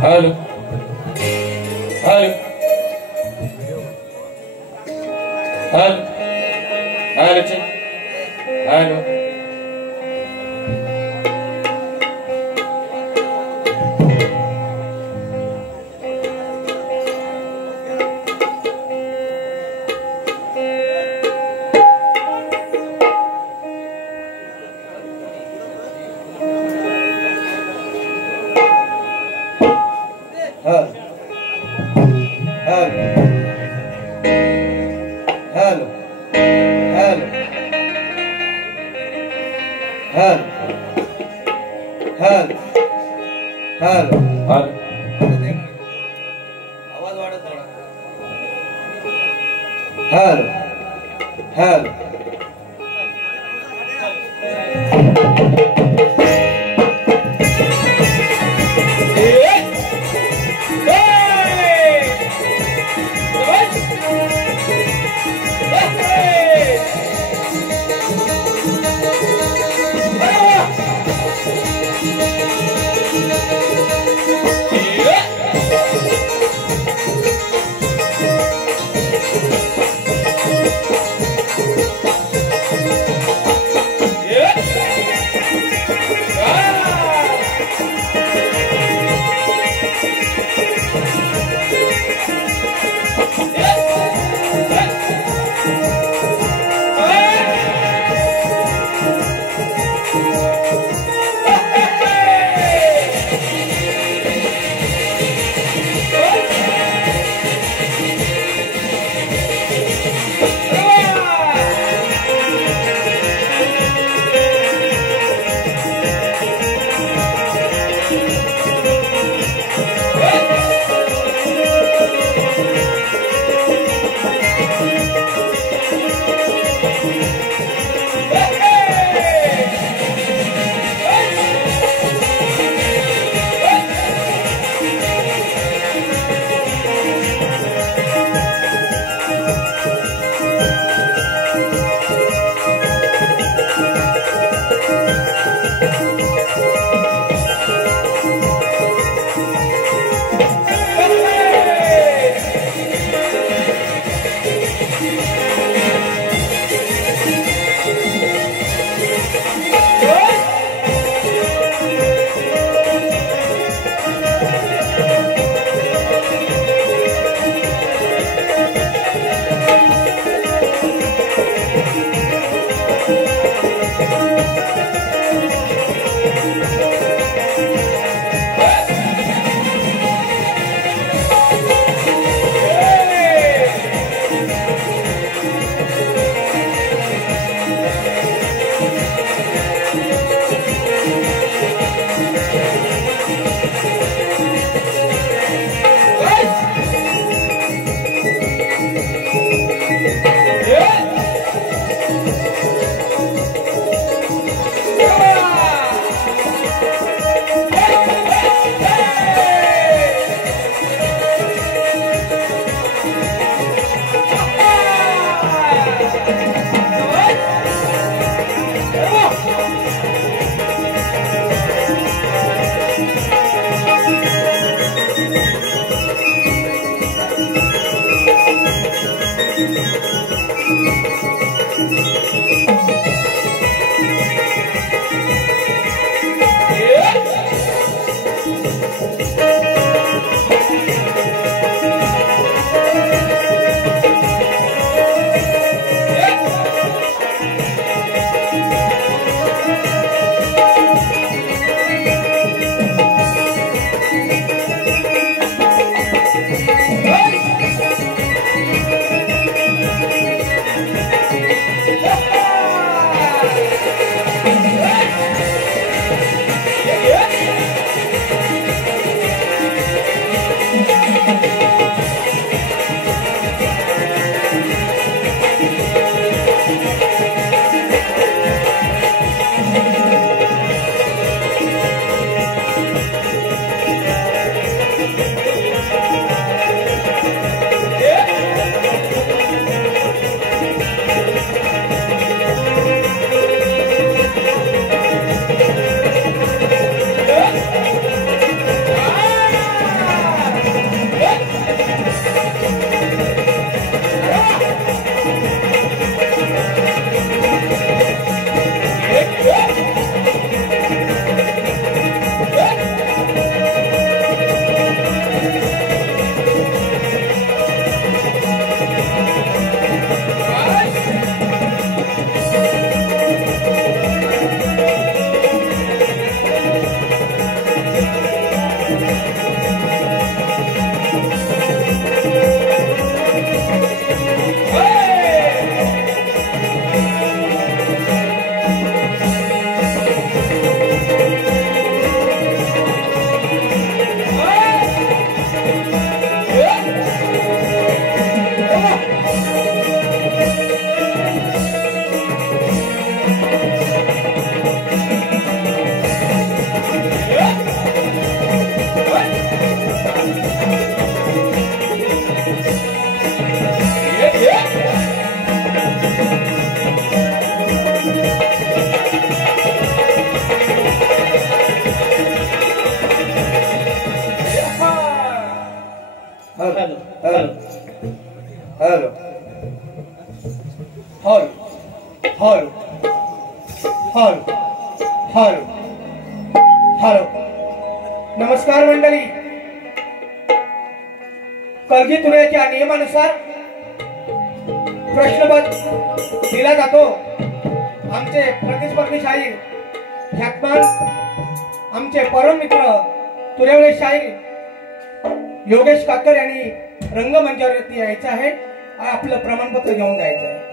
Hello. Hello. Hello. Hello. Hello. नमस्कार मंडळी. कलगी तुऱ्याच्या नियमानुसार प्रश्नपत्र दिला जातो. आमचे प्रतिस्पर्धी शाहीर ख्यातमान आमचे परम मित्र तुरेवले शाहीर योगेश काकर यांनी रंगमंचावरती यायचं आहे. आपलं प्रमाणपत्र घेऊन जायचं आहे.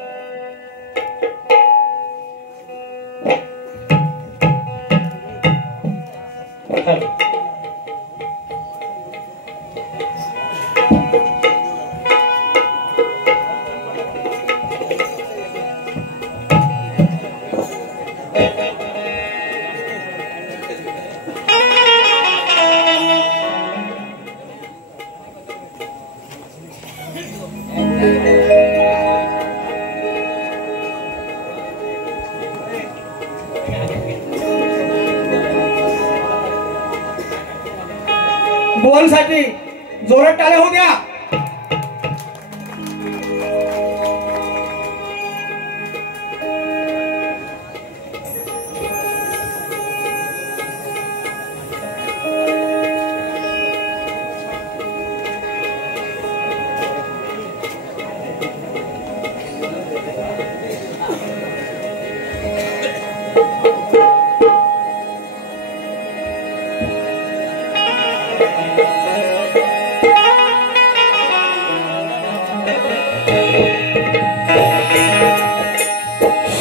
बुवांसाठी जोरात टाळ्या होऊ द्या.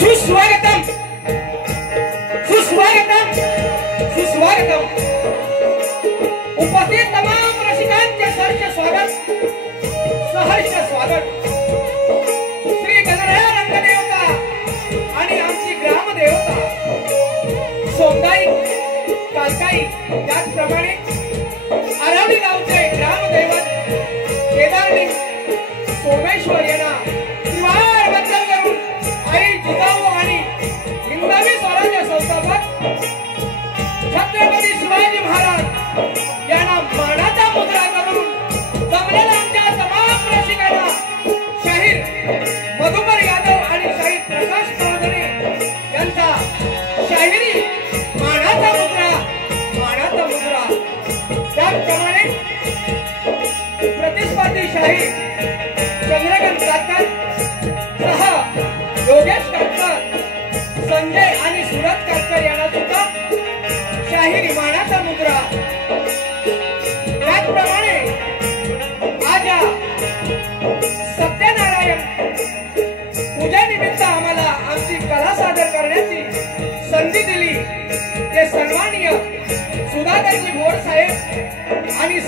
सुस्वागतम सुस्वागतम सुस्वागतम. उपस्थित तमाम रसिकांचे सहर्ष स्वागत सहर्ष स्वागत. श्री गणराया रंगदेवता आणि आमची ग्रामदेवता सोंगाई कालकाई त्याचप्रमाणे आरावी गावचे ग्रामदैवत केदारलिंग सोमेश्वर यांना त्रिवार वंदन करून आई जिजाऊ आणि हिंदवी स्वराज्य संस्थापक छत्रपती शिवाजी महाराज यांना मानाचा मुद्रा करून जमलेल्या आमच्या तमाम रसिकांना शाहीर मधुकर यादव आणि शाहीर प्रकाश चौधरी यांचा शाहिरी मानाचा मुद्रा त्याचप्रमाणे प्रतिस्पर्धी शाहीर चंद्रकांत काकर सह योगेश काकर संजय आणि सुरत काकर यांना सुद्धा शाहीर मानाचा मुद्रा. त्याचप्रमाणे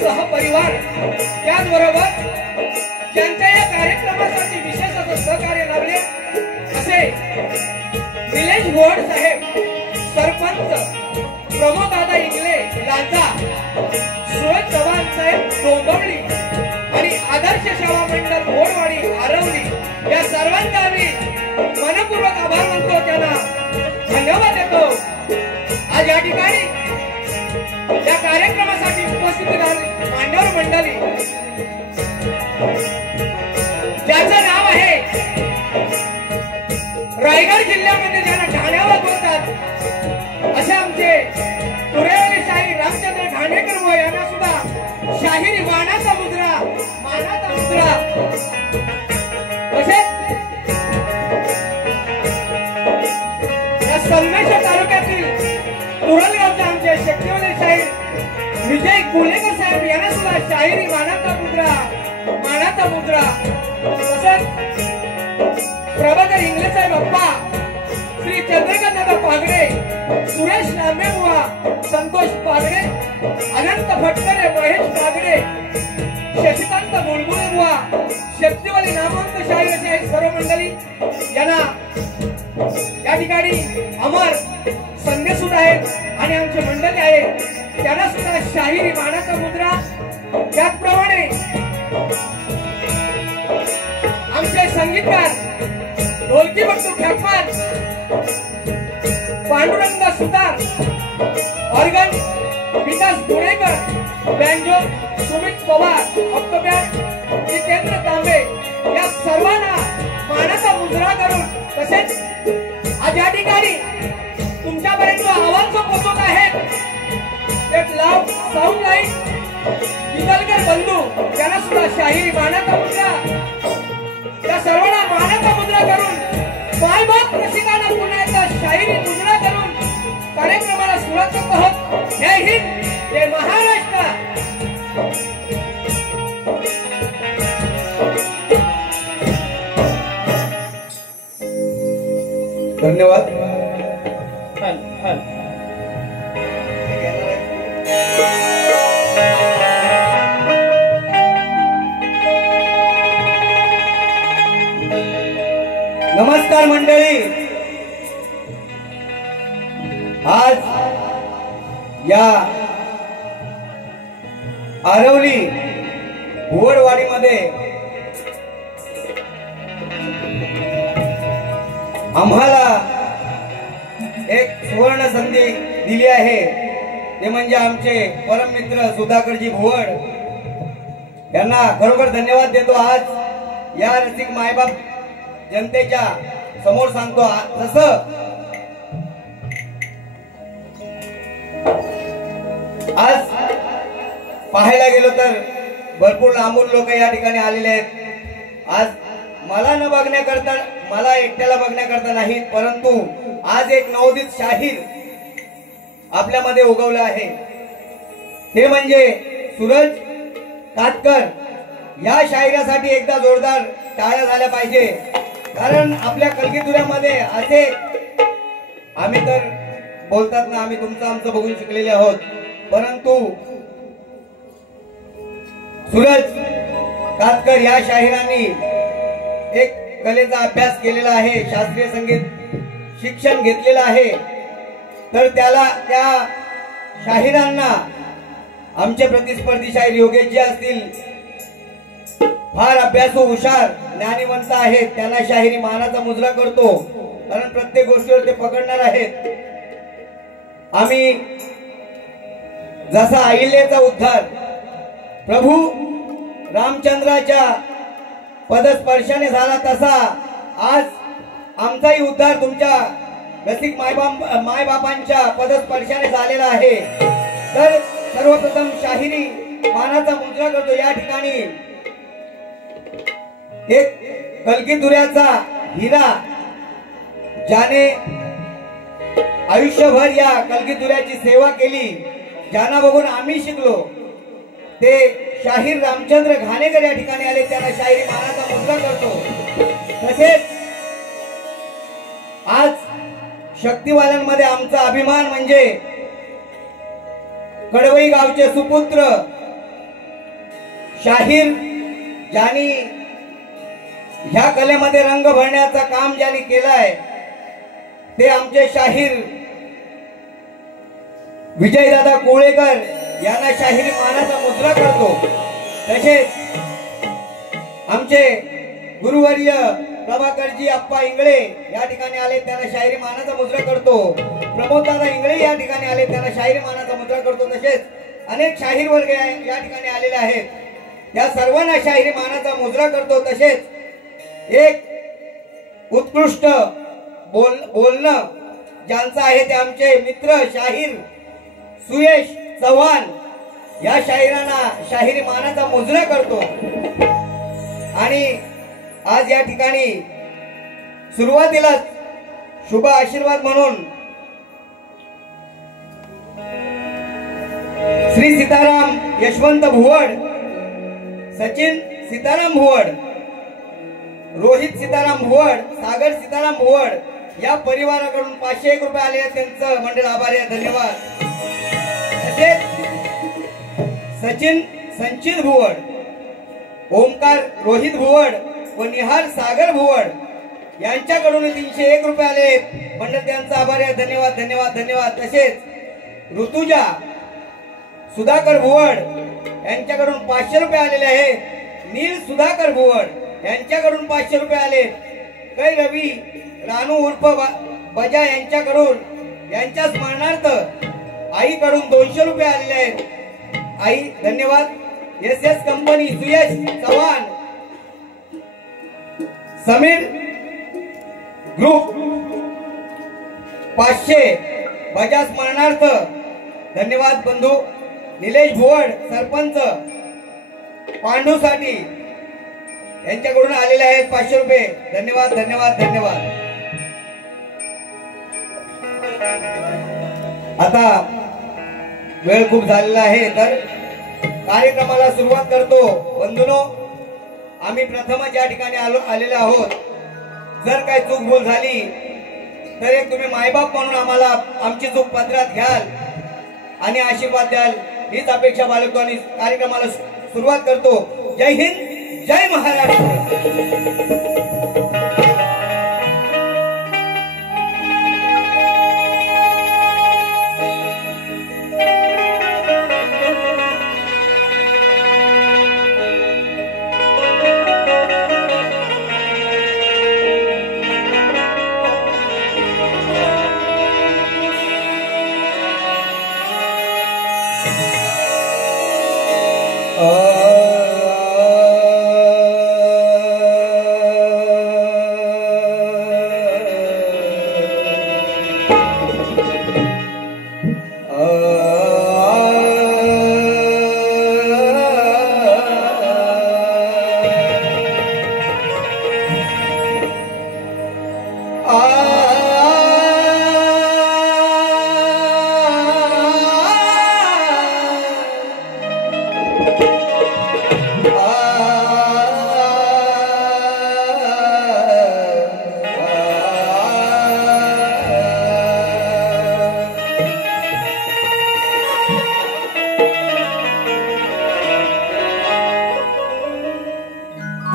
सहपरिवार त्याचबरोबर ज्यांच्या या कार्यक्रमासाठी विशेष असं सहकार्य लाभले असे निलेश गोड साहेब, सरपंच प्रमोददादा इंगले लांजा, सुरज चव्हाण साहेब डोंबिवली आणि आदर्श सेवा मंडळ घोडवाडी आरवली या सर्वांचा मी मनपूर्वक आभार मानतो, त्यांना धन्यवाद देतो। आज या ठिकाणी या कार्यक्रमासाठी उपस्थित झालेली मान्यवर मंडळी ज्याचं नाव आहे रायगड जिल्ह्यामध्ये ज्याला ठाण्यावर बोलतात असे आमचे तुरेवाले शाहीर रामचंद्र घाणेकर भाऊ यांना सुद्धा शाहिरी मानाचा मुद्रा तसेच या संगमेश्वर तालुक्यातील तुरलगावचे आमचे शक्तिवाले शाहीर विजय कोलेकर साहेब यांना सुद्धा शाहिरी मानाचा मुद्रा तसेच प्रभाकर इंगले साहेब अप्पा, श्री चंद्रकांत पागडे, सुरेश लांबे बुवा, संतोष पागडे, अनंत भटकरे, महेश पागडे, शशिकांत बुलबुले बुवा, शक्तिवाली नामवंत शाहीर असे सर्व मंडळी यांना या ठिकाणी अमर संदेश सुद्धा आहेत आणि आमचे मंडळी आहेत त्यांना सुद्धा शाहिरी मानाचा मुद्रा। त्याचप्रमाणे आमचे संगीतकार ढोलकी बट्टू ख्यातमान, पांडुरंग सुतार, ऑर्गन विकास गुणेकर, बँजो सुमित पवार, ऑक्टोपॅड जितेंद्र तांबे या सर्वांना मानाचा मुजरा करून तसेच आज या ठिकाणी तुमच्यापर्यंत आवाज जो पोहोचत आहे ते लाव साऊंड लाईट विदलकर बंधू त्यांना सुद्धा शाहिरी मानाचा मुद्रा, त्या सर्वांना मानाचा मुद्रा करून बालबाग रसिकांना पुन्हा एकदा शाहिरी मुद्रा करून कार्यक्रमाला सुरुवात करत आहोत। जय हिंद, जय महाराष्ट्र। धन्यवाद। नमस्कार मंडळी, आज या आरवली घोडवाडीमध्ये आम्हाला एक सुवर्ण संधी दिली आहे, ते म्हणजे आमचे परममित्र सुधाकरजी भुवड यांना खरोखर धन्यवाद देतो। आज या रसिक मायबाप जनतेच्या समोर सांगतो, जसं आज पाहायला गेलो तर भरपूर लांबून लोक या ठिकाणी आलेले आहेत। आज मला न बघण्याकरता, मला एकट्याला बघण्याकरता नाही, परंतु आज एक नवोदित शाहीर आपल्यामध्ये उगवला आहे, ते म्हणजे सूरज कातकर। या शाहिरासाठी एकदा जोरदार टाळ्या झाल्या पाहिजे, कारण आपल्या कलगीतुऱ्यामध्ये असे आम्ही तर बोलतात ना, आम्ही तुमचं आमचं बघून शिकलेले आहोत, परंतु सूरज कातकर या शाहिरांनी एक कलेचा अभ्यास केलेला आहे, शास्त्रीय संगीत शिक्षण घेतलेलं आहे, तर त्या शाहिरांना आमचे प्रतिस्पर्धी शाहीर योगेशजी असतील, फार अभ्यासू हुशार ज्ञानीवंत आहेत, त्यांना शाहिरी मानाचा मुजरा करतो, कारण प्रत्येक गोष्टीवर ते पकडणार आहेत। आम्ही जसा अहिल्याचा उद्धार प्रभू रामचंद्राच्या पदस्पर्शाने झाला, तसा आज आमचाही उद्धार तुमच्या रसिक मायबापांच्या पदस्पर्शाने झालेला आहे। तर सर्वप्रथम शाहिरी मानाचा मुजरा करतो। या ठिकाणी एक कलगीतुऱ्याचा हिरा, ज्याने आयुष्यभर या कलगीतुऱ्याची सेवा केली, ज्यांना बघून आम्ही शिकलो, ते शाहीर रामचंद्र घाणेकर या ठिकाणी आले, त्यांना शाहिरी मानाचा मुजरा करतो। तसेच आज शक्तिवाल्यांमध्ये आमचा अभिमान म्हणजे कडवई गावचे सुपुत्र शाहीर ज्यांनी ह्या कलेमध्ये रंग भरण्याचं काम ज्यांनी केलंय ते आमचे शाहीर विजयदादा कोळेकर यांना शाहिरी मानाचा मुजरा करतो। तसेच आमचे गुरुवर्य प्रभाकरजी अप्पा इंगळे या ठिकाणी आले, त्यांना शाहिरी मानाचा मुजरा करतो। प्रमोददादा इंगळे या ठिकाणी आले, त्यांना शाहिरी मानाचा मुजरा करतो। तसेच अनेक शाहीर वर्ग या ठिकाणी आलेले आहेत, त्या सर्वांना शाहिरी मानाचा मुजरा करतो। तसेच एक उत्कृष्ट बोलणं ज्यांचं आहे ते आमचे मित्र शाहीर सुयश चव्हाण या शाहिरांना शाहिरी मानाचा मुजरा करतो। आणि आज या ठिकाणी सुरुवातीला शुभ आशीर्वाद म्हणून श्री सीताराम यशवंत भुवड, सचिन सीताराम भुवड, रोहित सीताराम भुवड, सागर सीताराम भुवड या परिवाराकडून 501 रुपये आले आहेत, त्यांचं मंडळ आभारी आहे, धन्यवाद। तसेच सचिन संचित भुवड, ओमकार रोहित भुवड व निहार सागर भुवड यांच्याकडून 301 रुपये आले आहेत, मंडळ त्यांचा आभारी आहे, धन्यवाद धन्यवाद धन्यवाद। तसेच ऋतुजा सुधाकर भुवड यांच्याकडून 500 रुपये आलेले आहेत। नील सुधाकर भुवड यांच्याकडून 500 रुपये आले। कै रवी रानू उर्फ बजा यांच्याकडून यांच्या स्मरणार्थ आईकडून 200 रुपये आलेले आहेत, आई धन्यवाद। S company Suyash Chavan, Sameer group 500 बजा स्मरणार्थ, धन्यवाद बंधू। निलेश भुवड सरपंच पांडूसाठी यांच्याकडून आलेले आहेत 500 रुपये, धन्यवाद धन्यवाद धन्यवाद। आता वेळ खूप झालेला आहे, तर कार्यक्रमाला सुरुवात करतो। बंधूंनो, आम्ही प्रथमच या ठिकाणी आलेले आहोत। जर काही चूक भूल झाली तर एक तुम्ही मायबाप म्हणून आम्हाला आमची चूक पदरात घ्याल आणि आशीर्वाद द्याल हीच अपेक्षा बाळगतो आणि कार्यक्रमाला सुरुवात करतो। जय हिंद, जय महाराष्ट्र।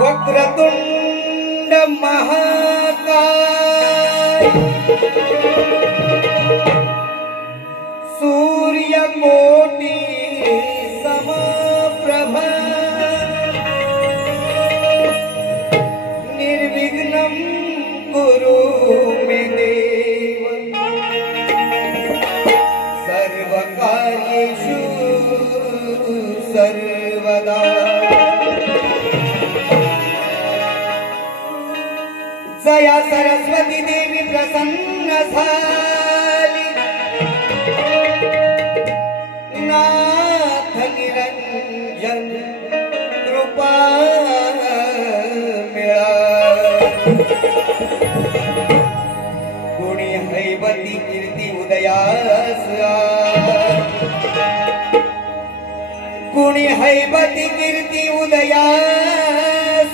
वक्रतुंड महाकाय सूर्यकोटि समप्रभ निर्विघ्नं कुरु मे देव सर्वकार्येषु सर्वदा। जया सरस्वती देवी प्रसन्न झाली, नाथ निरंजन कृपा मिळाली। गुणी हैवती कीर्ती उदयास गुणी हैवती कीर्ती उदयास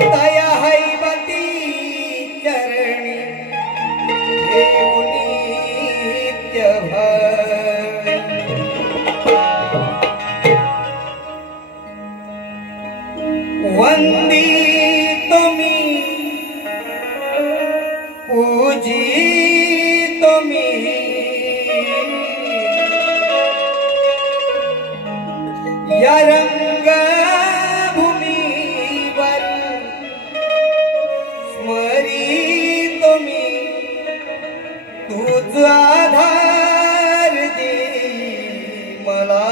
दया हैवती चरणी नित्य भर। या रंगभूमीवर स्मरितो मी तूच आधार दे मला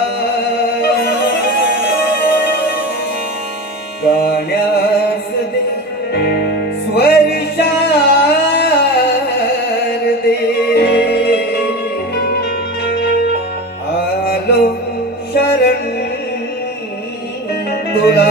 गाण्यास दे स्वर्शार दे आलो शरण तुला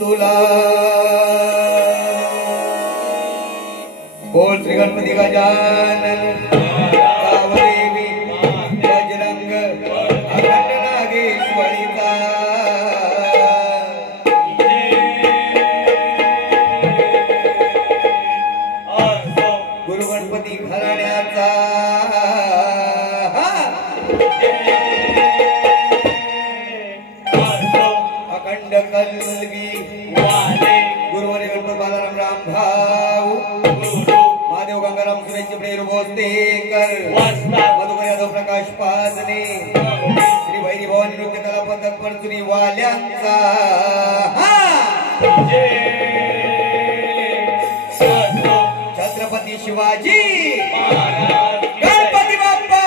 तुला बोल श्री गणपती गजानन कावदेवी बजरंग अखंड नागेश्वरीचा गुरु गणपती घराण्याचा अखंड कलगी गुरुवारी गणपत बालाराम राम भाऊ महादेव गंगाराम सुरेश चिपळे भोसतेकर मधुकर यादव प्रकाश पाजने श्री भैरी भवानी नृत्य कला पथक परचुरी वाल्यांचा छत्रपती शिवाजी गणपती बाप्पा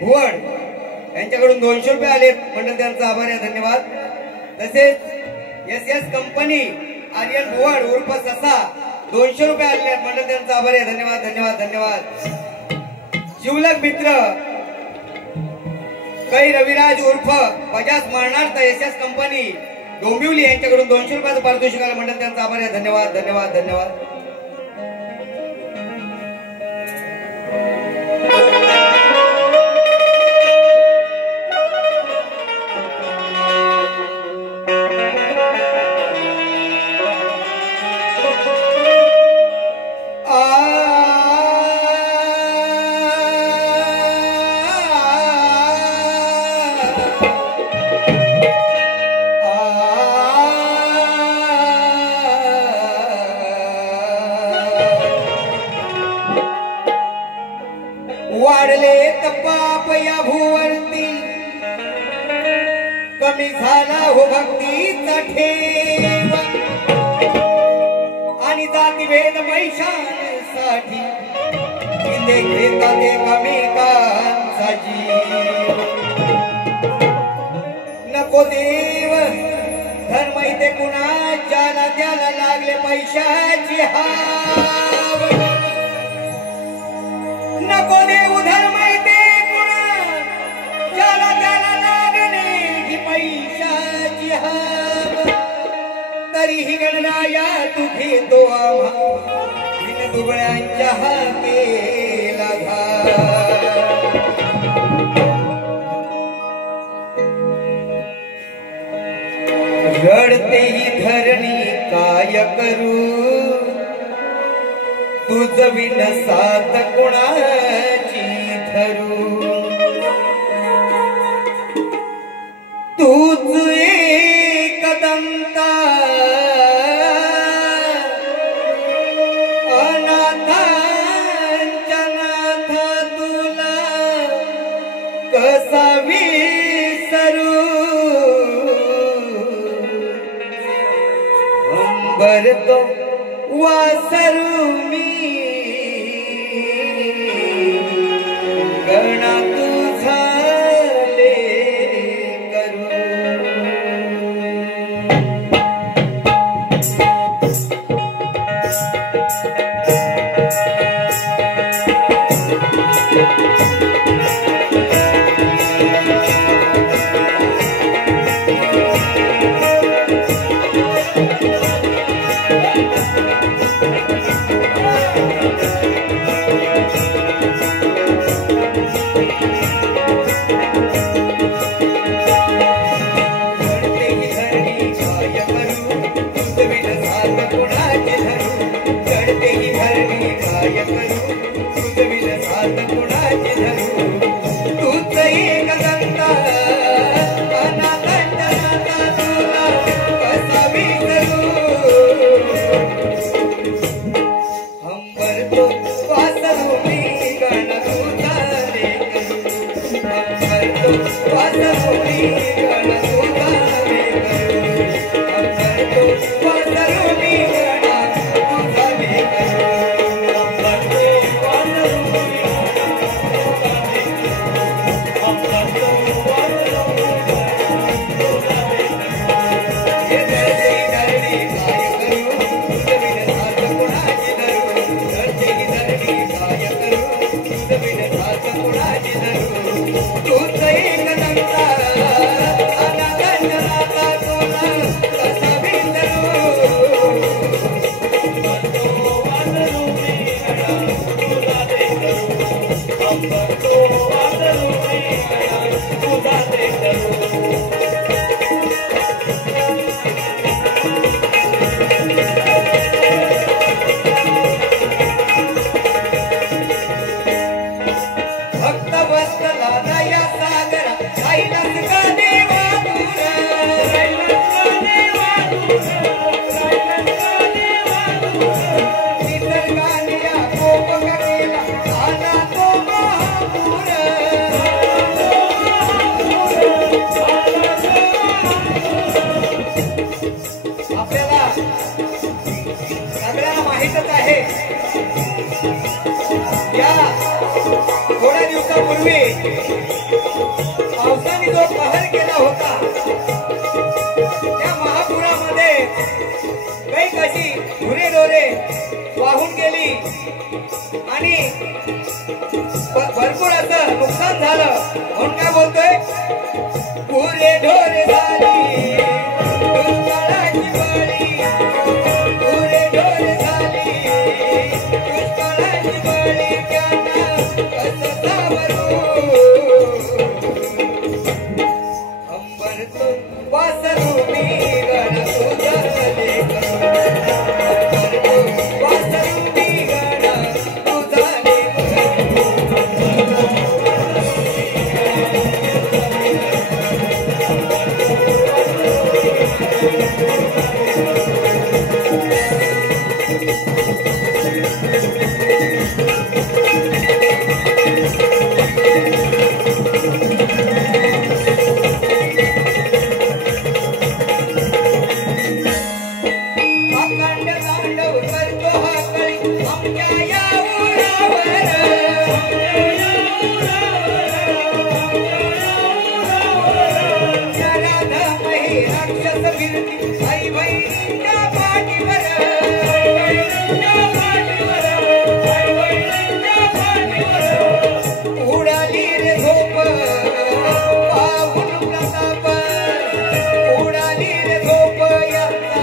भुवड यांच्याकडून 200 रुपये आले मंडळ त्यांचा आभार आहे, धन्यवाद. तसेच SS कंपनी आर्यन भुवड उर्फ ससा 200 रुपये आले मंडळ त्यांचा आभार आहे, धन्यवाद धन्यवाद धन्यवाद. शिवलक मित्र कै रविराज उर्फ बजाज मारणार्थ SS कंपनी डोंबिवली यांच्याकडून 200 रुपयाचं पारितोषिक आलं मंडळ त्यांचा आभार आहे, धन्यवाद धन्यवाद धन्यवाद. वाढले तपाप या भूवरती, कमी झाला हो भक्तीचा ठेव, आणि जातीभेद पैशांसाठी किती घेतात एकमेकांचा जीव. नको देव धर्म इथे कुणाच्याला द्यायला लागले पैशाची हाव. नको देव धर्म इथे कुणा ज्याला त्याला लागणे ही पैशाची हाव. तरीही गणना या तू घेतो आम्हा बिन दुबळ्यांच्या हाकेला घाव. रडते ही धरणी काय करू, तुझ विन साथ कोणाची धरू. तूच एकदंता अनाथांच्या नाथ, तुला कसा विसरू. अंबरतो वासरू मी गणा तुझाले करू. वर्षापूर्वी पावसाने जो कहर केला होता त्या महापुरामध्ये काही कशी गुरेढोरे वाहून गेली आणि भरपूर असं नुकसान झालं. म्हणून काय बोलतोय, गुरेढोरे झाली दुष्काळाची बळी, गुरेढोरे झाली दुष्काळाची बळी, त्यांना कसं सावरू. अंबरतो वासरू मी गण तुझा लेक, अंबरतो वासरू मी गण तुझा लेक. अखंड तांडव करतो हा कळी आमच्या या उरावर, राधामही राक्षस फिरती आई बहिणीच्या पाठीवर, उडाली रे झोप पाहून प्रताप, उडाली रे झोप यांचा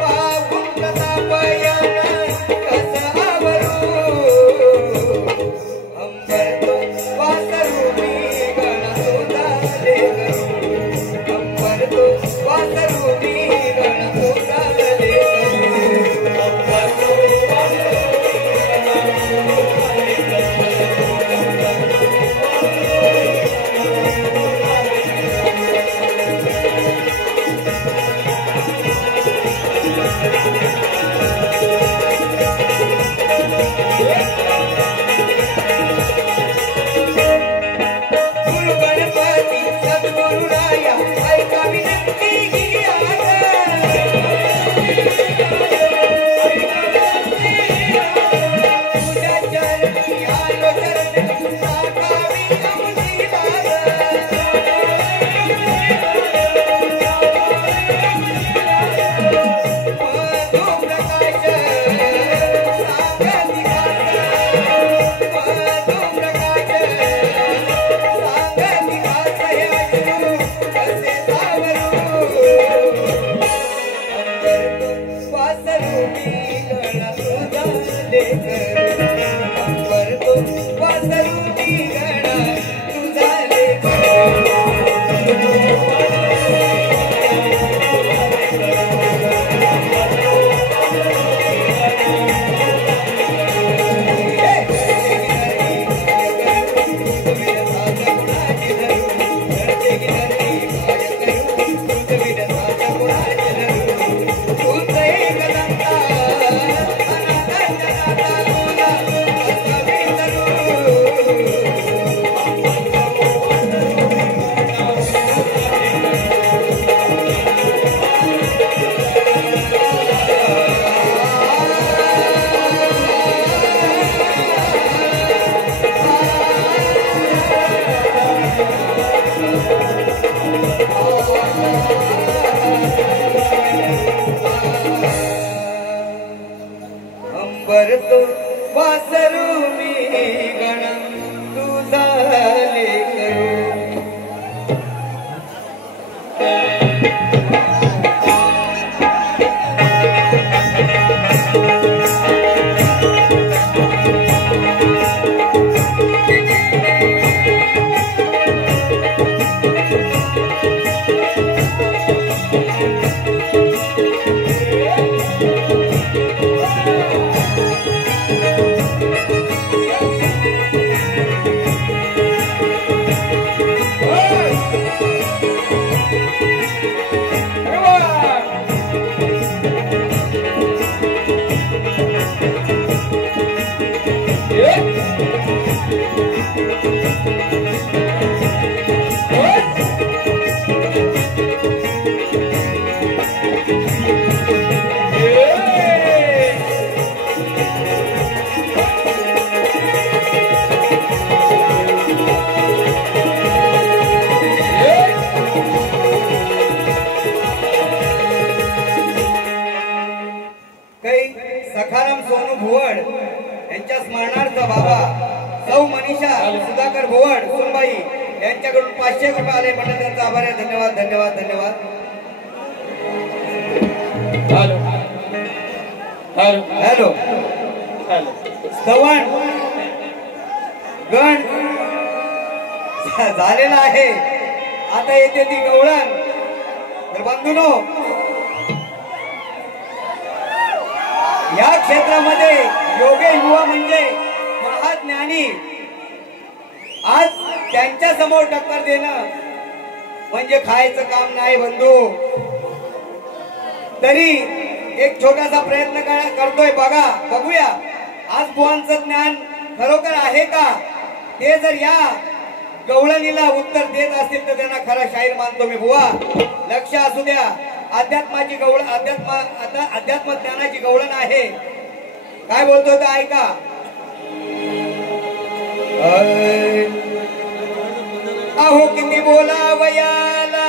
पाहून प्रताप, यांना कसं आवरू. अंबरतो वासरू मी गण तुझा लेक, अंबरतो वासरू मी गण तुझा लेक, अंबरतो गुरु गणपती सद्गुरु राया ऐका विनंती ही आज, तुझ्या चरणी आलो चरणी टाकावी आमची लाज, मधु प्रकाश सांगती खास, मधु प्रकाश सांगती खास, हे अश्रू कसे सावरू. अंबरतो वासरू मी गण तुझा लेक, अंबरतो वासरू मी गण तुझा लेक. अंबरतो वासरू मी गण तुझा लेक. भुवड यांच्या स्मरणार्थ बाबा सौ मनीषा सुधाकर भुवड सुनबाई यांच्याकडून 500 रुपये आले म्हणून त्यांचा आभार आहे. धन्यवाद धन्यवाद धन्यवाद. हॅलो हॅलो हॅलो हॅलो श्रवण गण झालेला आहे. आता येते ती गवळण. तर बंधूनो या क्षेत्रामध्ये योगे युवा म्हणजे महाज्ञानी. आज त्यांच्या समोर टक्कर देणं म्हणजे खायचं काम नाही बंधू. तरी एक छोटासा प्रयत्न करतोय. बघूया आज बुवांचं ज्ञान खरोखर आहे का. ते जर या गवळणीला उत्तर देत असतील तर त्यांना खरा शाहीर मानतो मी. बुवा लक्ष असू द्या. अध्यात्माची गवळण अध्यात्म ज्ञानाची गवळण आहे. काय बोलतो ते ऐका. अहो किती बोलावयाला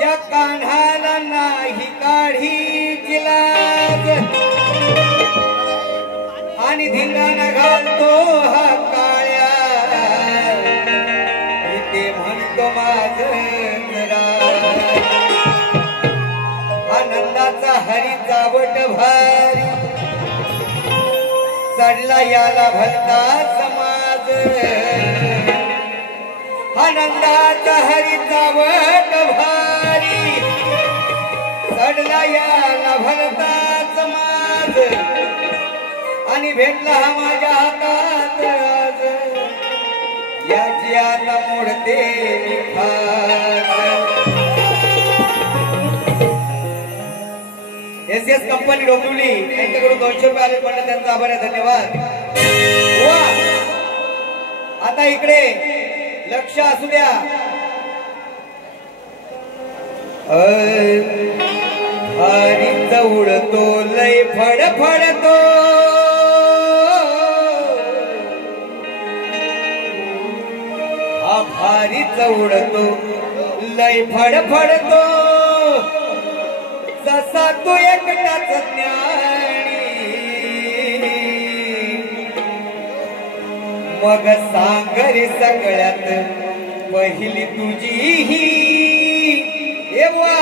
या कान्हाला नाही काढी लाज आणि धिंगाणा घालतो हा काळ्या इथे म्हणतो माझं आनंदाचा हरी चावट भारी चढला याला भलता समाज. आनंदाचा हरी चावट भारी चढला याला भलता समाज आणि भेटला हा माझ्या हातात आज याची आता मोडते एस कंपनी डोंबिवली यांच्याकडून 200 रुपये आले म्हणून त्यांचा आभार आहे. धन्यवाद. आता इकडे लक्ष असू द्या. हरीचा उडतो लय फडफडतो हा भारीचा उडतो लय फडफडतो जसा तू एकटाच ज्ञानी. मग सांग रे सगळ्यात पहिली तुझी ही एव्हा.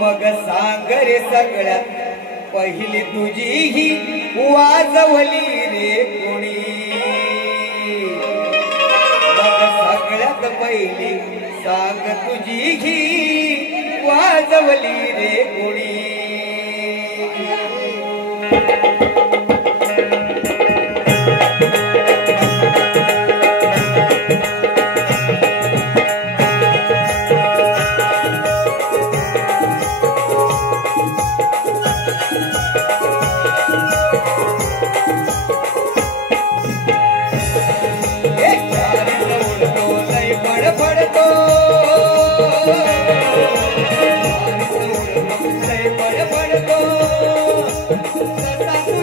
मग सांग रे सगळ्यात पहिली तुझी ही वाजवली रे कोणी. मग सगळ्यात पहिली सांग तुझी ही वाजवली रे कोणी. तू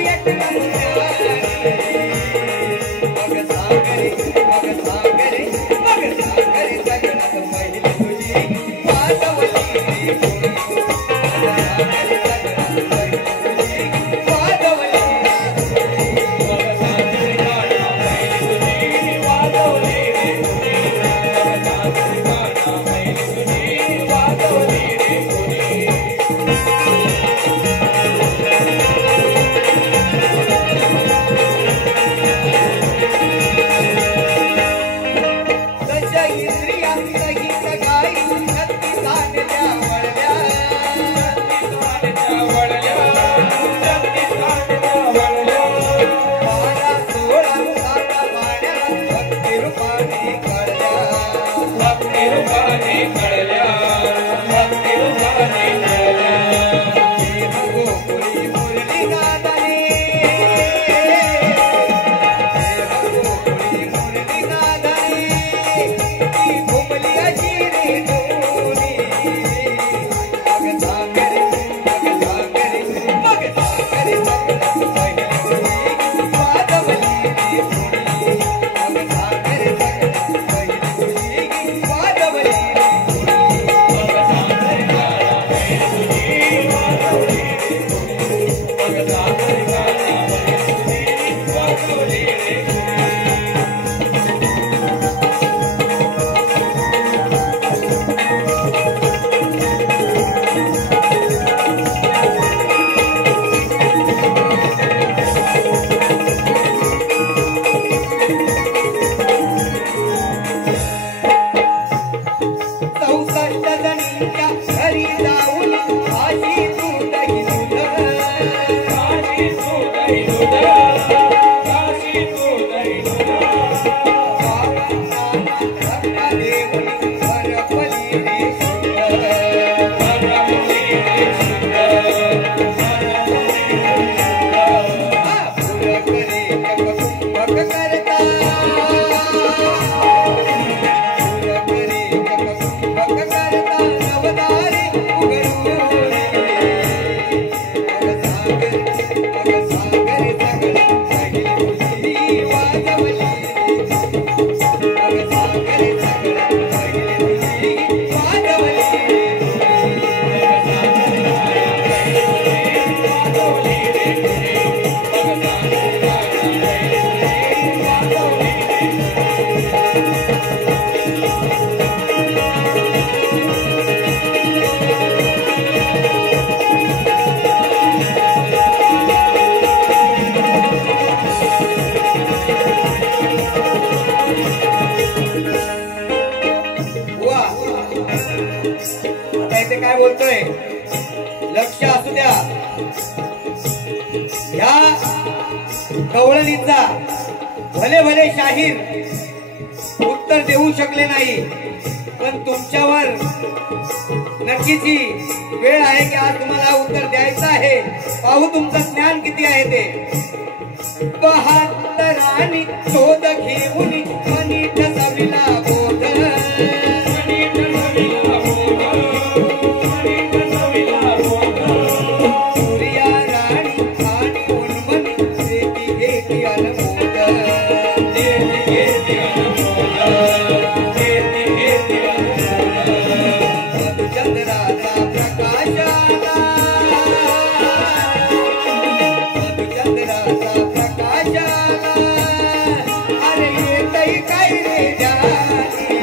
आता इथे काय बोलतोय, लक्ष असू द्या. ह्या गवळणीचा भले भले शाहीर उत्तर देऊ शकले नाही, पण तुमच्यावर नक्कीच ही वेळ आहे की आज तुम्हाला उत्तर द्यायचं आहे. पाहू तुमचं ज्ञान किती आहे ते. 72 शोध घेऊन मनीत सविला बोध, सूर्या राणी आणि उन्मन देती घेती अनमोद, मधुचंद्राचा प्रकाशाला, मधुचंद्राचा प्रकाशाला अरे येतई काय रे जानी.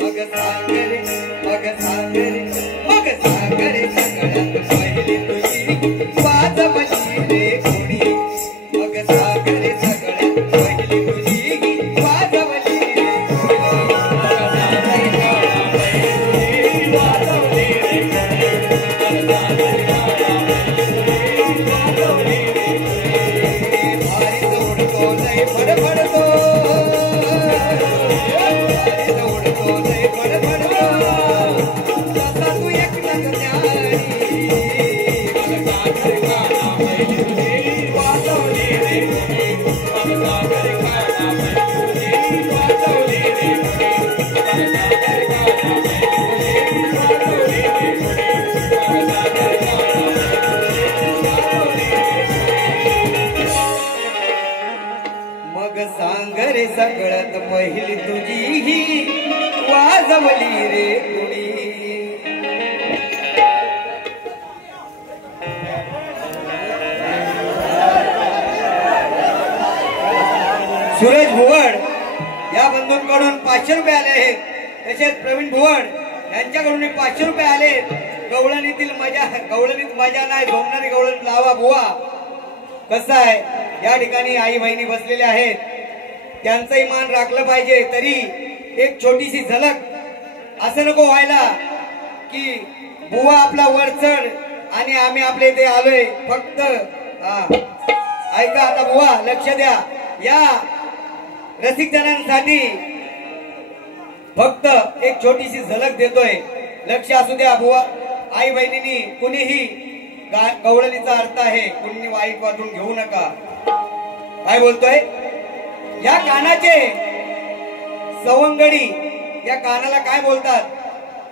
मग सागर मग सागर मग सागर सगळ्यात पहिले तुझी वाजवली रे कोणी. मग सागर सगळ्यात पहिले तुझी वाजवली रे कोणी. भारी दौडतो लय फडफडतो, भारी दौडतो लय फडफडतो, तसा तू एक नग न्यारी. वाजवली रे कोणी, मग सांग रे सगळ्यात पहिली तुझी ही वाजवली रे कुणी. सूरज भुवड या बंधूंकडून 500 रुपये आले आहेत. तसेच प्रवीण भुवड यांच्याकडून 500 रुपये आले. गवळणीतील मजा, गवळणीत मजा नाही, झोमणारी गवळण लावा बुवा. कसं आहे, या ठिकाणी आई बहिणी बसलेल्या आहेत, त्यांचंही मान राखलं पाहिजे. तरी एक छोटीशी झलक, असं नको व्हायला की बुवा आपला वरचढ आणि आम्ही आपल्या इथे आलोय फक्त. ऐका आता बुवा, लक्ष द्या. या रसिक जणांसाठी फक्त एक छोटीशी झलक देतोय, लक्ष असू द्या बुवा. आई बहिणींनी कुणीही गवळणीचा अर्थ आहे, कुणी वाईट वाटून घेऊ नका. काय बोलतोय, या कानाचे सवंगडी, या कानाला काय बोलतात.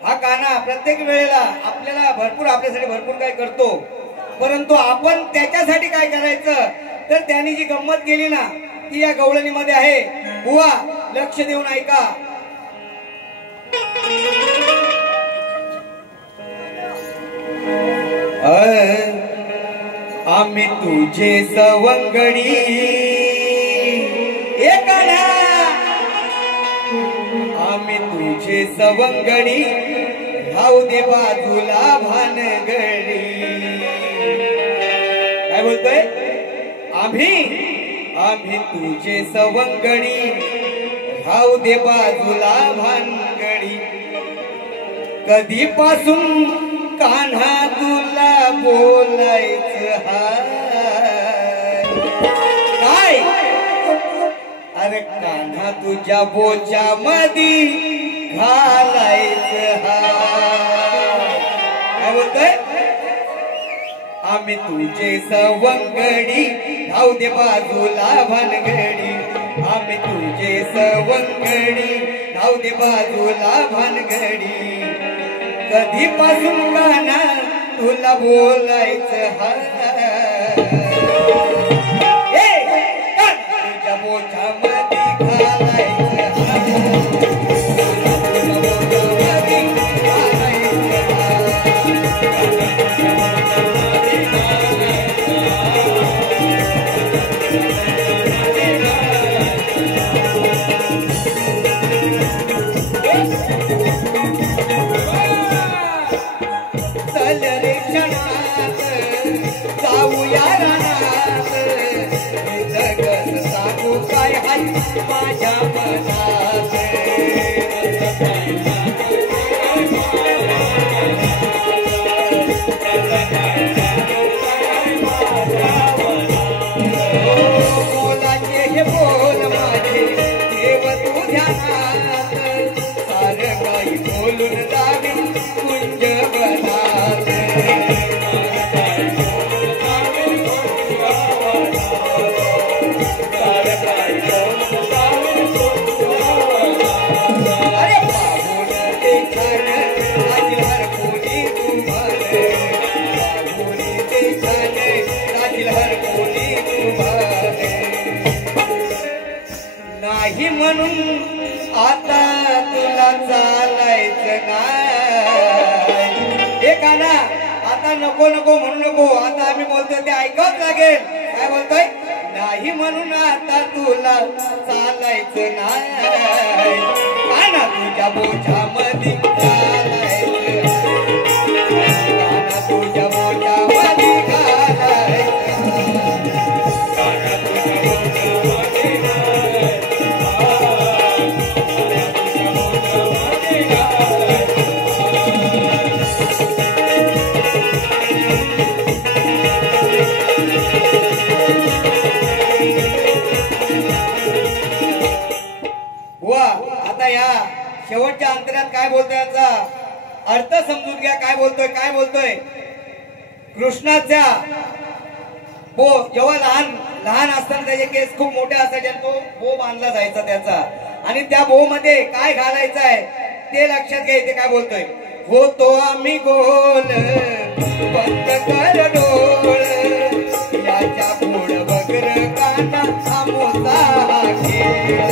हा काना प्रत्येक वेळेला आपल्याला भरपूर, आपल्यासाठी भरपूर काय करतो, परंतु आपण त्याच्यासाठी काय करायचं, तर त्यांनी जी गंमत केली ना ती या गवळणीमध्ये आहे. बुवा लक्ष देऊन ऐका. आम्ही तुझे सवंगडी एकाला, आम्ही तुझे सवंगडी भाऊ दे बाजूला भानगडी. काय बोलतोय, आम्ही तुझे सवंगडी भाऊ दे बाजूला भानगडी. कधीपासून कान्हा तुला बोलायचं हाय, काय अरे कान्हा तुझ्या बोच्या मधी घालायचं हाय. काय बोलतोय, आम्ही तुझे सवंगडी धाव दे बाजूला भानगडी. आम्ही तुझे सवंगडी धाव दे बाजूला भानगडी. कधीपासून कान्हा तुला बोलायचं हाय, तुझ्या बोच्या मध्ये घालायचं हाय. चल रे क्षणात जाऊया रानात, जगत सांगू काय हाय माझ्या बोलून जावी कुंज बनात अरे पाहून ते छान राजीलहर कोणी तुम्हारे पाहून ते छान राजीलहर कोणी तुम्हारे नाही म्हणून आता तुला चालायचं नाही हे गाणं आता नको नको म्हणू नको आता आम्ही बोलतोय ते ऐकावंच लागेल काय बोलतोय नाही म्हणून आता तुला चालायचं नाही काना तुझ्या बोझ्यामध्ये घालायचं काना तुझ्या बोझ्यामध्ये घालायचं काना तुझ्या बोझ्यामध्ये आता या शेवटच्या अंतरात काय बोलतोय याचा अर्थ समजून घ्या काय बोलतोय कृष्णाच्या जेव्हा लहान असताना त्याचे केस खूप मोठे असायचे तो बो बांधला जायचा त्याचा आणि त्या बो मध्ये काय घालायचं आहे ते लक्षात घ्या इथे काय बोलतोय होतो आम्ही गोल बंद कर डोळ याच्या पुढ बगर काना आमोचा खेळ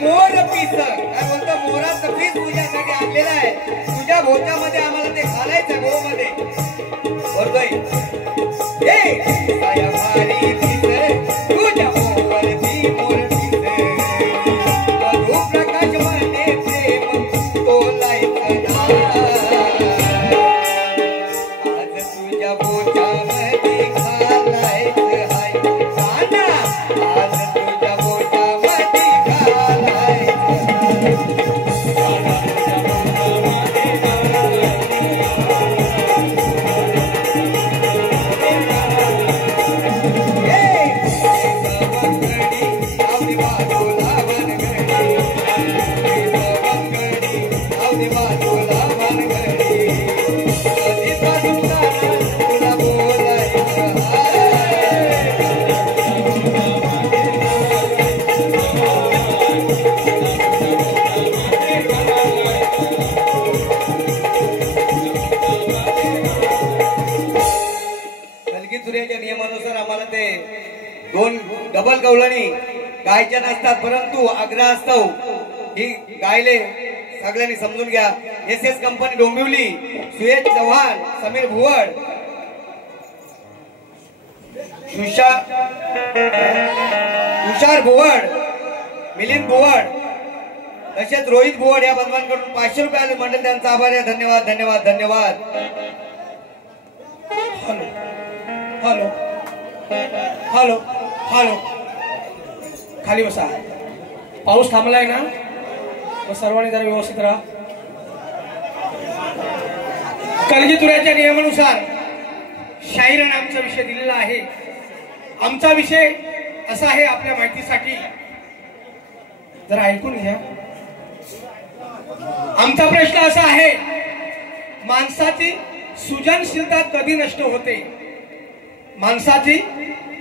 मोर पीस काय बोलतो मोराचं पीस तुझ्यासाठी आणलेलं आहे तुझ्या भोवत्यामध्ये आम्हाला ते घालायचं भो मध्ये बोलतोय भारी पीस तुझ्या भोवरती मोर पीस मधु प्रकाश मध्ये प्रेम तोलायचं आज तुझ्या भोवत्यामध्ये घालायचं हाय काना आज तुझ्या नियमानुसार आम्हाला ते दोन डबल कवळणी गायच्या नसतात परंतु आग्रहास्तव ही गायले सगळ्यांनी समजून घ्या एस कंपनी डोंबिवली सुयश चव्हाण समीर भुवड तुषार भुवड मिलिंद भुवड तसेच रोहित भुवड या बंधवांकडून 500 रुपये आले मंडळ त्यांचा आभार आहे धन्यवाद धन्यवाद धन्यवाद हॅलो हॅलो हॅलो खाली बसा पाऊस थांबलाय ना मग सर्वांनी जरा व्यवस्थित राहा कलगीतुऱ्याच्या नियमानुसार शाहीराने आमचा विषय दिलेला आहे आमचा विषय असा आहे आपल्या माहितीसाठी जरा ऐकून घ्या आमचा प्रश्न असा आहे माणसाची सृजनशीलता कधी नष्ट होते माणसाची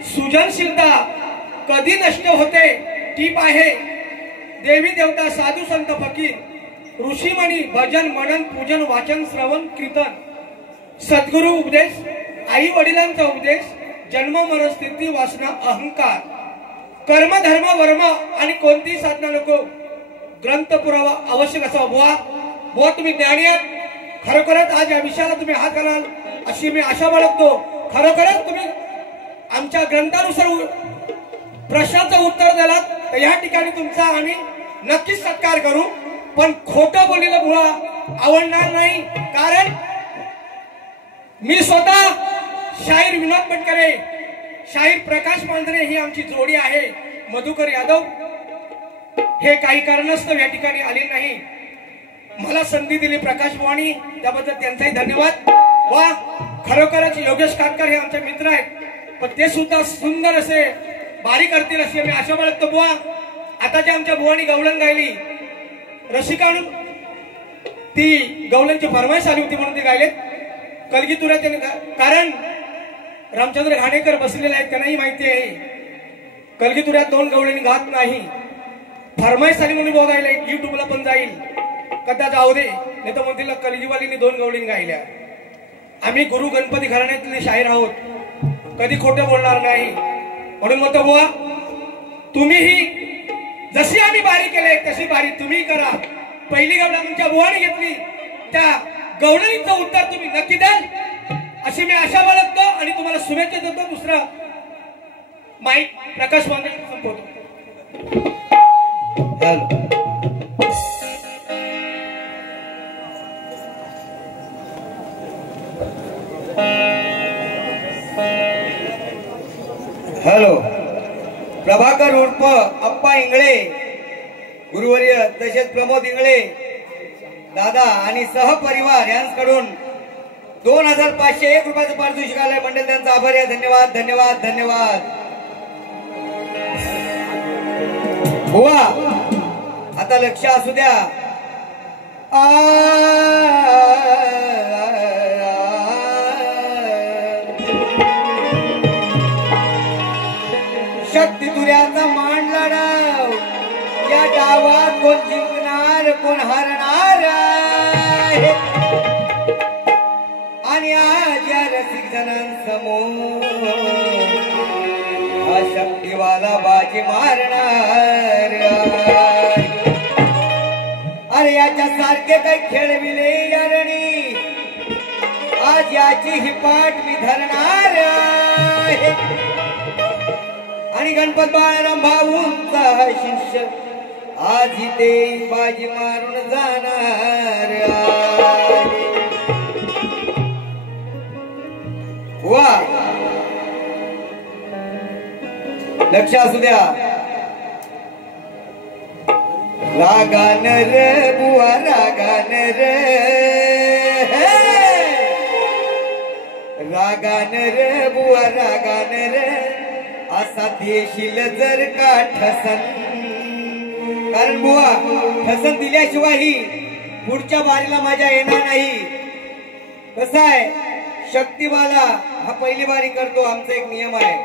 सृजनशीलता कधी नष्ट होते टीप आहे देवी देवता साधू संत फकीर ऋषीमणी भजन मनन पूजन वाचन श्रवण कीर्तन सद्गुरु उपदेश आई वडिलांचा उपदेश जन्म मरण स्थिती वासना अहंकार कर्म धर्म वर्म आणि कोणती साधना नको ग्रंथ पुरावा आवश्यक असावा बुवा तुम्ही ज्ञानी आहात खरोखरच आज या विषयाला तुम्ही हात घालाल अशी मी आशा बाळगतो खरोखरच तुम्ही आमच्या ग्रंथानुसार प्रश्नाचं उत्तर दिलं तर या ठिकाणी तुमचा आम्ही नक्कीच सत्कार करू, पण खोटं बोललेलं बुवा आवडणार नाही. कारण मी स्वतः शाहीर विनोद पटकरे, शाहीर प्रकाश मांजरे ही आमची जोडी आहे. मधुकर यादव हे काही कारणास्तव या ठिकाणी आले नाही. मला संधी दिली प्रकाश बुवानी, त्याबद्दल त्यांचाही धन्यवाद. वा खरोखरच योगेश कातकर हे आमचे मित्र आहेत, पण ते सुद्धा सुंदर असे बारी करतील असे मी आशा बाळगतो. बुवा आता जे आमच्या बुवानी गवळण गायली, रसिकांनो ती गवळणची फरमाईश आली होती म्हणून ते गायले कलगीतुऱ्याचे. कारण रामचंद्र घाणेकर बसलेले आहेत, त्यांनाही माहिती आहे कलगीतुऱ्यात 2 गवळणी गात नाही. फरमाईश आली म्हणून बघायला युट्यूबला पण जाईल, कदाच जाऊ दे, नाही तर म्हणतील कलगीवालीने 2 गवळणी गायल्या. आम्ही गुरु गणपती घराण्यातले शाहीर आहोत, कधी खोटं बोलणार नाही. म्हणून म्हणतो बुवा तुम्हीही जशी आम्ही बारी केली तशी बारी तुम्ही करा. पहिली गवळण तुमच्या बुवाने घेतली, त्या गवळणीचं उत्तर तुम्ही नक्की द्याल अशी मी आशा बाळगतो आणि तुम्हाला शुभेच्छा देतो. दुसरा माईक प्रकाश मांजरे संपवतो. हॅलो. प्रभाकर उर्फ अप्पा इंगळे गुरुवर्य, तसेच प्रमोद इंगळे दादा आणि सहपरिवार यांच्याकडून 2501 रुपयाचं पारितोषिक आलंय. मंडळ त्यांचा आभारी आहे. धन्यवाद धन्यवाद धन्यवाद. बुवा आता लक्ष असू द्या. शक्ती तुऱ्याचा मांडला डाव, या डावात कोण जिंकणार कोण हारणार आहे. आणि आज या रसिक जणांसमोर हा शक्तीवाला बाजी मारणार आहे. अरे याच्या सारखे काही खेळविले यारणी, आज याची ही पाठ मी धरणार आहे. आणि गणपत बाळाराम भाऊंचा शिष्य आज इथे बाजी मारून जाणार आहे. वा लक्ष असू द्या. रागान रे बुवा रागान रे, रागान रे बुवा रागान रे, असा देशील जर का ठसन. कारण बुवा ठसन दिल्याशिवाय पुढच्या बारीला मजा येणार नाही. कसं आहे, शक्तीवाला हा पहिली बारी करतो, आमचा एक नियम आहे.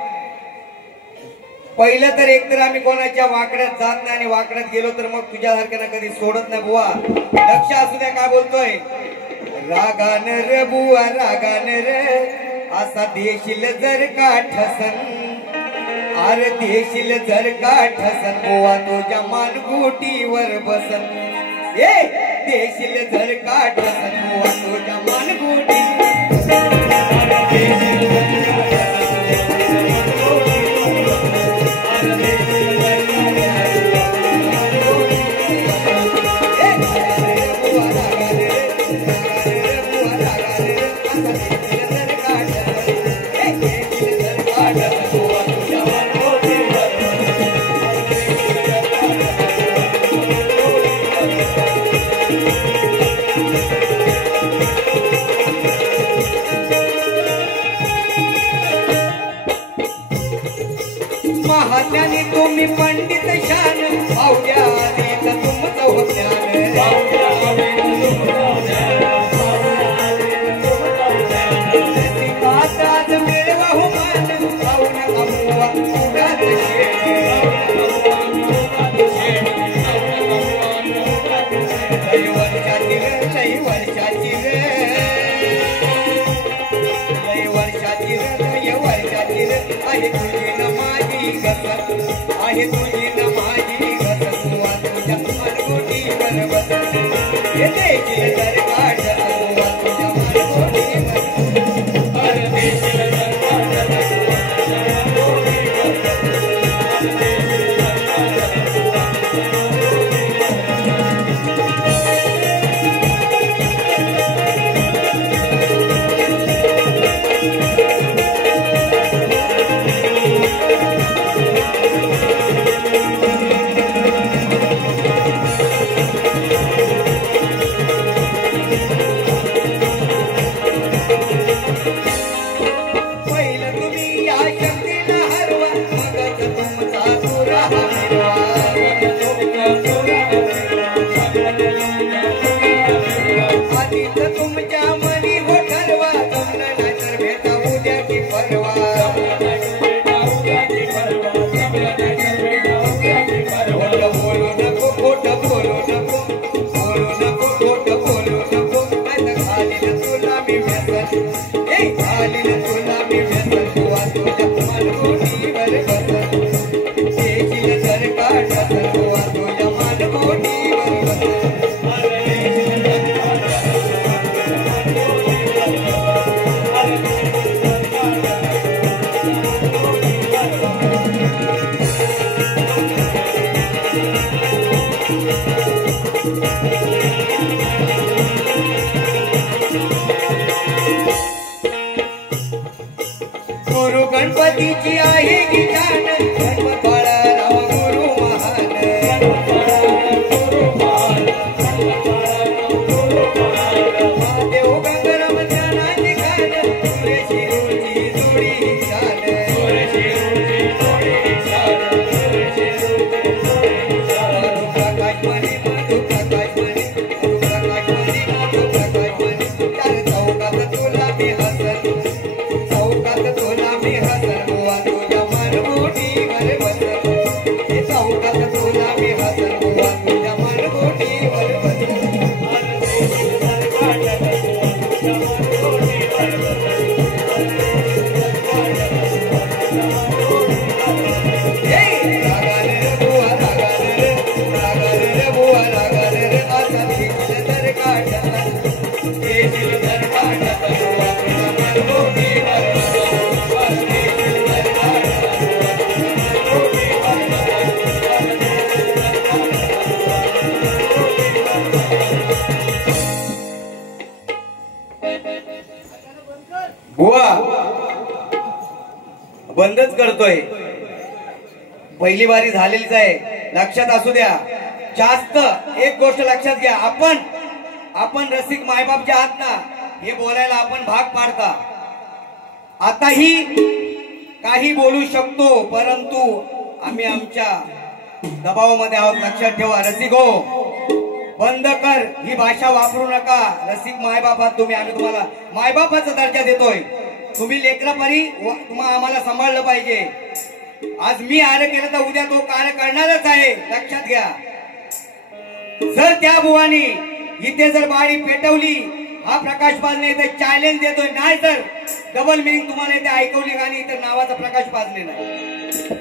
पहिलं तर एकतर आम्ही कोणाच्या वाकड्यात जात नाही, आणि वाकड्यात गेलो तर मग तुझ्यासारख्याला कधी सोडत नाही. बुवा लक्ष असू द्या काय बोलतोय. रागान रे बुवा रागान रे, असा देशील जर का ठसन. अरे देशील जर का ठसन बुवा तुझ्या मानगुटीवर बसन. ए देशील जर का ठसन बुवा तुझ्या मानगुटी. महात्याने तुम्ही पंडित शान, पाहुल्या आधीच तुमचं हो ज्ञान. आज मिळवा हो मान, पाहुण्या अमुवा उगाच शेण. लई वर्षाची रे लई वर्षाची रे, लई वर्षाची रे लई वर्षाची रे, आहे तुझी न माझी घसत, आहे तुझी न माझी घसत. बुवा तुझ्या मानगुटीवर बसत. हे देशील जर का ठसन बुवा तुझ्या मानगुटीवर. अरे देशील जर का ठसन परवा बोलू नको खोट बोलू नको बोलू नको खोट बोलू नको घालील तुला मी व्यसन घालील तुला मी व्यसन बुवा तुझ्या मानगोटीवर बसन देशील जर का ठसन बुवा तुझ्या मानगोटीवर बसन गुरु गणपतीची आहे की जाण गणपत बाळाराव गुरु महान देव गंगाराम ज्ञानाची खान सुरेशी रोजी जोडी शान प्रकाशमणी मधु प्रकाशमणी मधु प्रकाशमणी चार चौकात तुला मी हसन चौकात तुला मी हसन बुवा तुझ्या मानगोटीवर बसन चौकात तुला मी हसन बुवा तुझ्या मानगोटीवर बसन रागाले रे बुवा रागाले रे बुवा रागाले रे आता देशील तर काढता देशील तर काढता बुवा तुझ्या मानगोटीवर बुवा बंदच करतोय पहिली बारी झालेलीच आहे लक्षात असू द्या जास्त एक गोष्ट लक्षात घ्या आपण रसिक मायबापच्या आहात ना हे बोलायला आपण भाग पाडता आताही काही बोलू शकतो परंतु आम्ही आमच्या दबावामध्ये आहोत लक्षात ठेवा रसिक हो बंद कर ही भाषा वापरू नका रसिक मायबापात तुम्ही आम्ही तुम्हाला मायबापाचा दर्जा देतोय तुम्ही लेकरापरी तुम्हाला आम्हाला सांभाळलं पाहिजे आज मी आर केलं तर उद्या तो कार्य करणारच आहे लक्षात घ्या जर त्या बुवानी इथे जर बाळी पेटवली हा प्रकाश पाजले इथे चॅलेंज देतोय नाही तर डबल मिनिंग तुम्हाला इथे ऐकवली गाणी इतर नावाचा प्रकाश पाजले नाही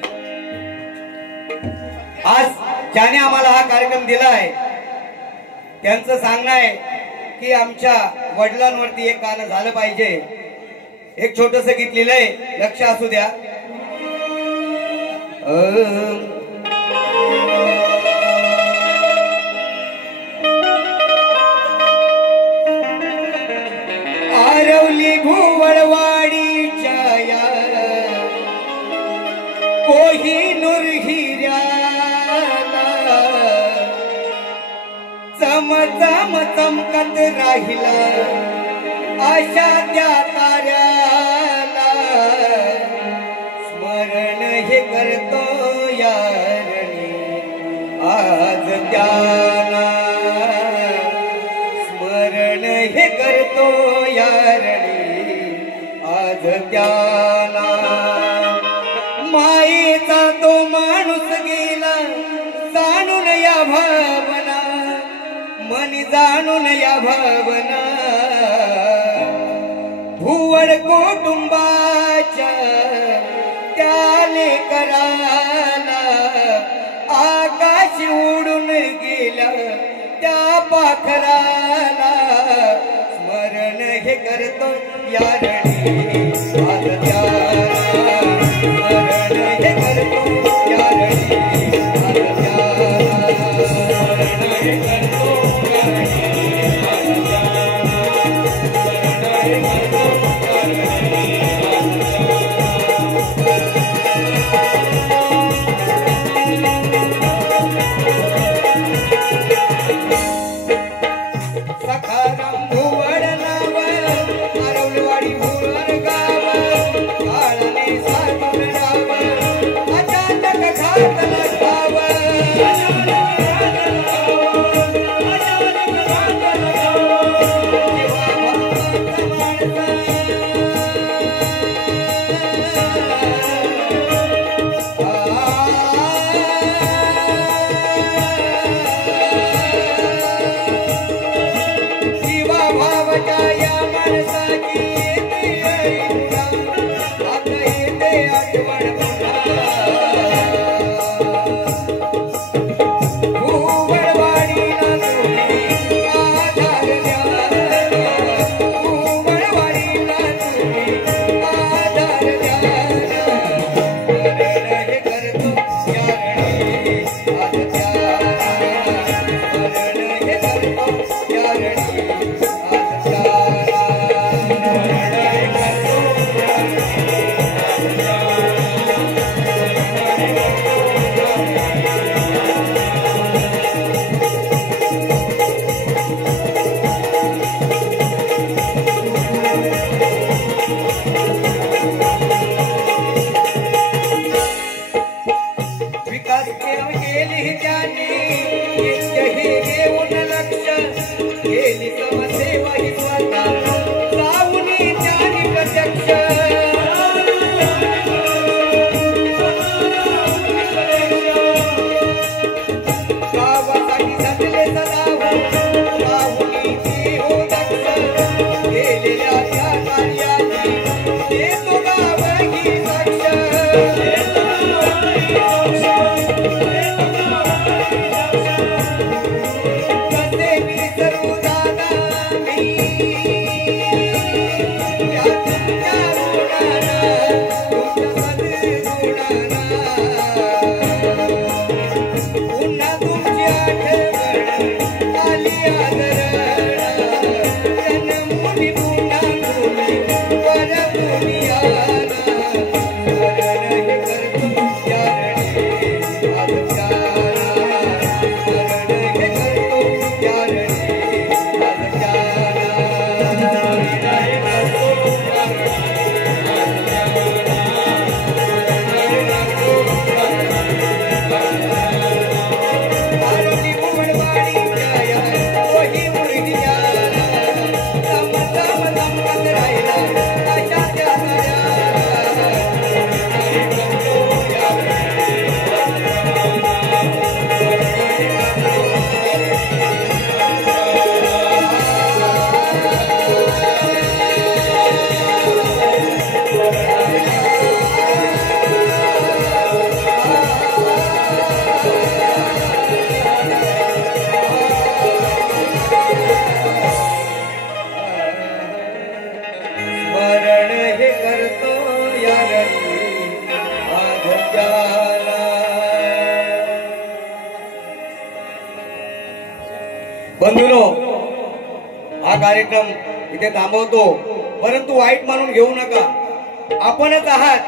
आज ज्याने आम्हाला हा कार्यक्रम दिला आहे त्यांचं सांगणं आहे की आमच्या वडिलांवरती एक गाणं झालं पाहिजे एक छोटस गीत लिहिलंय लक्ष असू द्या आरवली भुवळवाडीच्या या कोहिनूर हिऱ्याला चमचम चमकत राहिला आशा त्या ताऱ्याला स्मरण हे करतो यारणी आज त्याला स्मरण हे करतो यारणी आज त्याला मायेचा तो माणूस गेला जाणून या भावना मनी जाणून या भावना भुवड कुटुंबाच्या त्या लेकराला आकाश उडून गेला त्या पाखराला स्मरण हे करतो यारणी आज त्याला स्मरण हे करतो यारणी आज त्याला स्मरण हे करतो सखाराम भुवड नाव आरवलवाडी भुवड पुन्हा तुमची आठवण आली जन्मोनी पुन्हा तुम्ही परतून याना स्मरण हे करतो यारणे आज प्यारा स्मरण हे करतो यारणे आज प्यारा आरती घुमडवाडी जाया वही मुलगी याला तम तम तम राहिला आशा त्या स्मरण हे करतो यारणी आज प्यारा बंधूनो हा कार्यक्रम इथे थांबवतो परंतु वाईट मानून घेऊ नका आपणच आहात